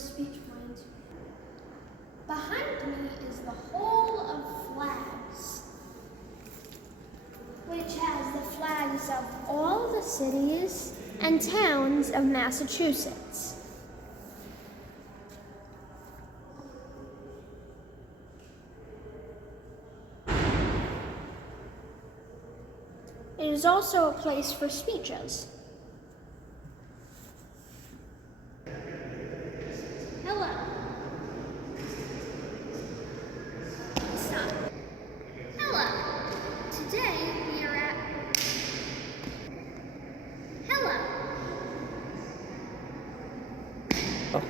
speech point. Behind me is the Hall of Flags, which has the flags of all the cities and towns of Massachusetts. It is also a place for speeches. Hello. Stop. Hello. Today we are at... Hello. Oh.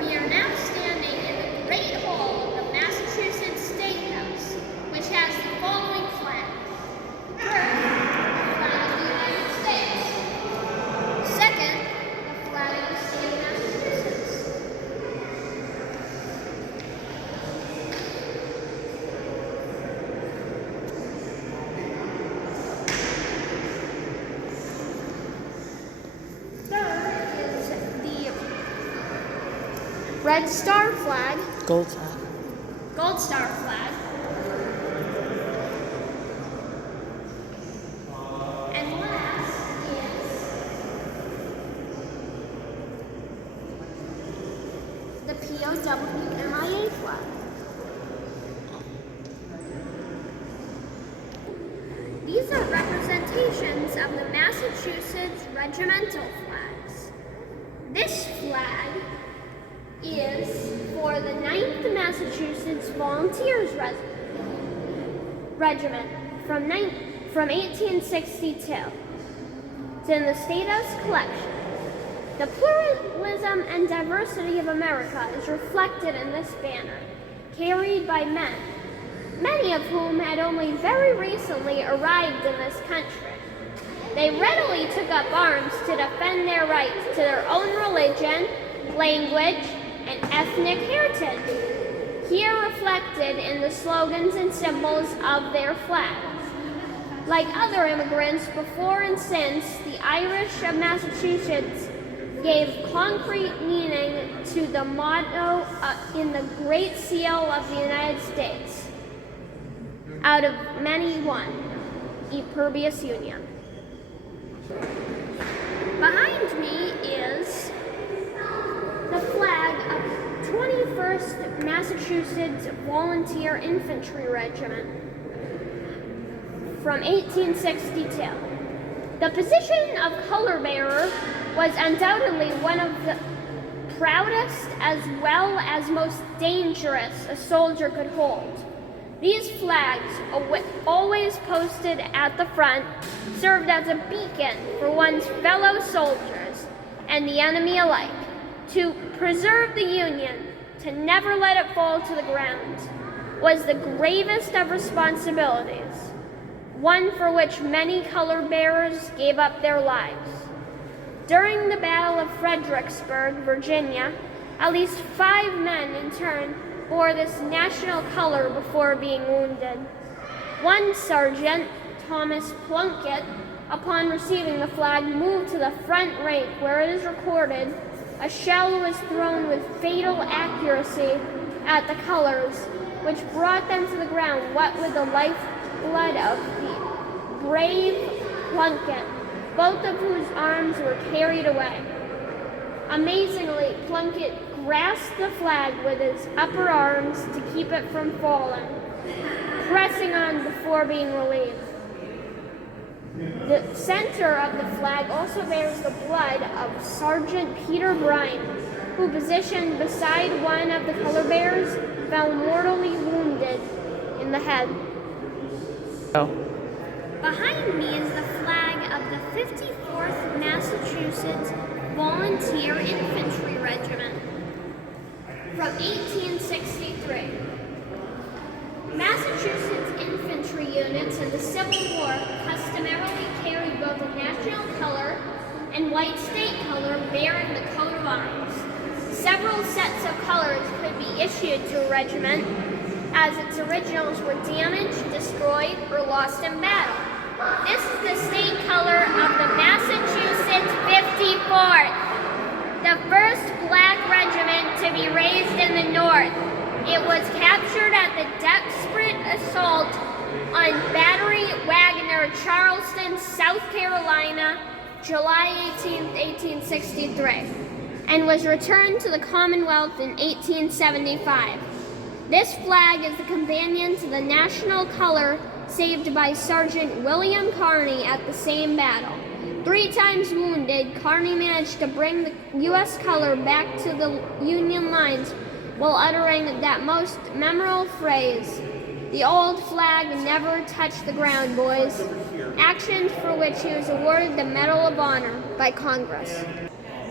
We are now standing in the Great Hall of the Massachusetts State House, which has the following flags. First, the flag of the United States. Second, the flag of the state of Massachusetts. Third is the Red Star flag, Gold star. Gold Star flag, and last is the POW-MIA flag. These are representations of the Massachusetts regimental flags. This flag is for the 9th Massachusetts Volunteers Regiment from 1862. It's in the State House collection. The pluralism and diversity of America is reflected in this banner, carried by men, many of whom had only very recently arrived in this country. They readily took up arms to defend their rights to their own religion, language, and ethnic heritage, here reflected in the slogans and symbols of their flags. Like other immigrants before and since, the Irish of Massachusetts gave concrete meaning to the motto in the Great Seal of the United States. Out of many, one, E Pluribus Union. Behind me is the flag of 21st Massachusetts Volunteer Infantry Regiment from 1862. The position of color bearer was undoubtedly one of the proudest as well as most dangerous a soldier could hold. These flags, always posted at the front, served as a beacon for one's fellow soldiers and the enemy alike. To preserve the Union, to never let it fall to the ground, was the gravest of responsibilities, one for which many color bearers gave up their lives. During the Battle of Fredericksburg, Virginia, at least 5 men in turn bore this national color before being wounded. One sergeant, Thomas Plunkett, upon receiving the flag, moved to the front rank where it is recorded, a shell was thrown with fatal accuracy at the colors, which brought them to the ground wet with the lifeblood of the brave Plunkett, both of whose arms were carried away. Amazingly, Plunkett grasped the flag with his upper arms to keep it from falling, pressing on before being relieved. The center of the flag also bears the blood of Sergeant Peter Bryan, who, positioned beside one of the color bearers, fell mortally wounded in the head. Oh. Behind me is the flag of the 54th Massachusetts Volunteer Infantry Regiment from 1863. Massachusetts infantry units in the Civil War customarily carried both a national color and white state color bearing the coat of arms. Several sets of colors could be issued to a regiment, as its originals were damaged, destroyed, or lost in battle. This is the state color of the Massachusetts 54th, the first black regiment It was captured at the desperate assault on Battery Wagner, Charleston, South Carolina, July 18, 1863, and was returned to the Commonwealth in 1875. This flag is the companion to the national color saved by Sergeant William Kearny at the same battle. 3 times wounded, Kearny managed to bring the U.S. color back to the Union lines while uttering that most memorable phrase, "The old flag never touched the ground, boys," actions for which he was awarded the Medal of Honor by Congress.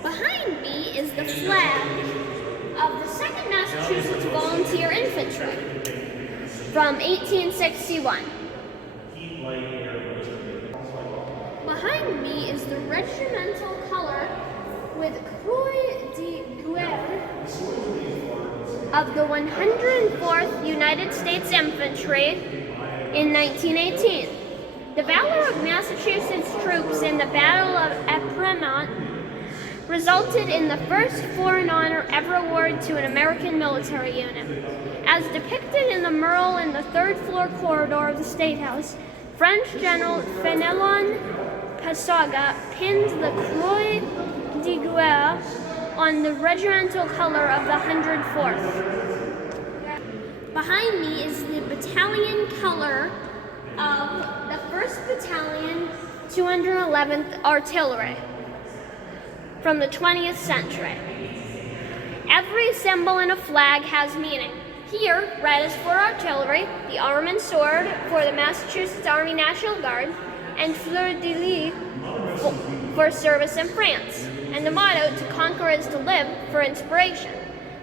Behind me is the flag of the 2nd Massachusetts Volunteer Infantry from 1861. Behind me is the regimental color with Croix de Guerre of the 104th United States Infantry in 1918. The valor of Massachusetts troops in the Battle of Apremont resulted in the first foreign honor ever awarded to an American military unit. As depicted in the mural in the 3rd floor corridor of the State House, French General Fenelon Passaga pinned the Croix de Guerre on the regimental color of the 104th. Behind me is the battalion color of the 1st Battalion, 211th Artillery from the 20th century. Every symbol in a flag has meaning. Here, red is for artillery, the arm and sword for the Massachusetts Army National Guard, and fleur de lis for service in France, and the motto, "To conquer is to live," for inspiration.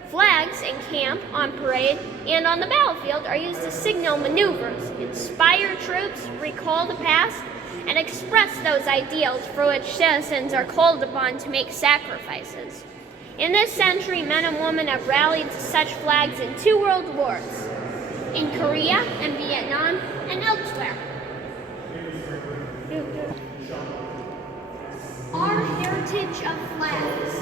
Flags in camp, on parade, and on the battlefield are used to signal maneuvers, inspire troops, recall the past, and express those ideals for which citizens are called upon to make sacrifices. In this century, men and women have rallied to such flags in 2 world wars, in Korea and Vietnam, and elsewhere. Our heritage of flags.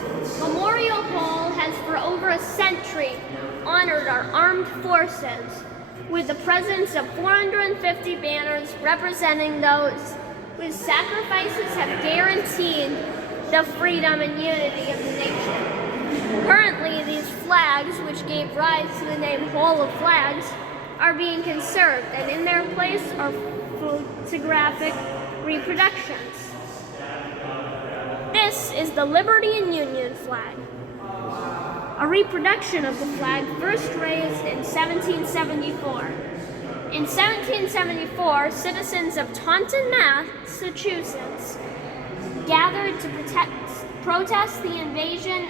Memorial Hall has for over a century honored our armed forces with the presence of 450 banners representing those whose sacrifices have guaranteed the freedom and unity of the nation. Currently, these flags, which gave rise to the name Hall of Flags, are being conserved, and in their place are photographic reproductions. This is the Liberty and Union flag, a reproduction of the flag first raised in 1774. In 1774, citizens of Taunton, Massachusetts, gathered to protest the invasion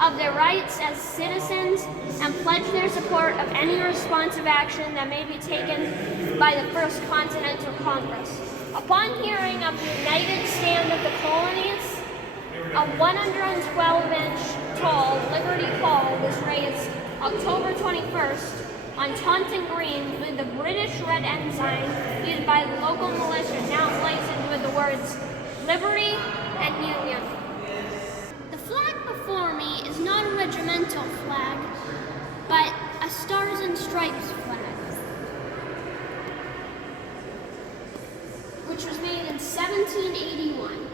of their rights as citizens and pledge their support of any responsive action that may be taken by the First Continental Congress. Upon hearing of the united stand of the colonies, a 112-inch tall Liberty Pole was raised October 21st on Taunton Green with the British red ensign used by the local militia, now emblazoned with the words Liberty and Union. The flag before me is not a regimental flag, but a Stars and Stripes flag, which was made in 1781.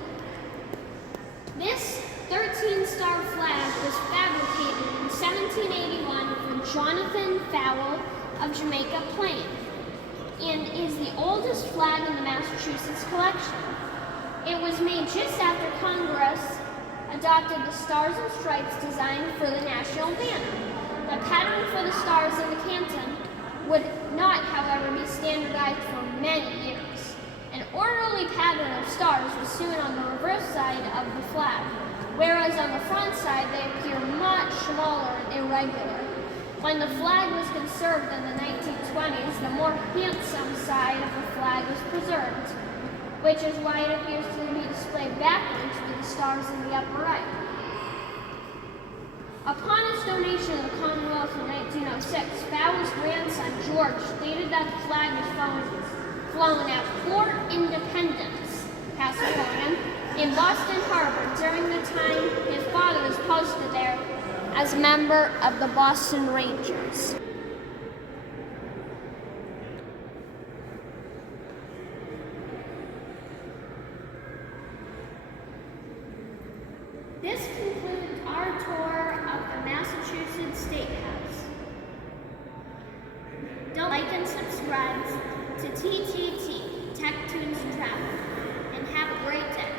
This 13-star flag was fabricated in 1781 for Jonathan Fowle of Jamaica Plain and is the oldest flag in the Massachusetts collection. It was made just after Congress adopted the Stars and Stripes design for the national banner. The pattern for the stars in the canton would not, however, be standardized for many years. An orderly pattern of stars was soon on the reverse side of the flag, whereas on the front side they appear much smaller and irregular. When the flag was conserved in the 1920s, the more handsome side of the flag was preserved, which is why it appears to be displayed backwards with the stars in the upper right. Upon its donation to the Commonwealth in 1906, Fowle's grandson, George, stated that the flag was flown at Fort Independence, California, in Boston Harbor during the time his father was posted there as a member of the Boston Rangers. This concludes our tour of the Massachusetts State House. Don't like and subscribe to TTT, Tech-Toons-Travel, and have a great day.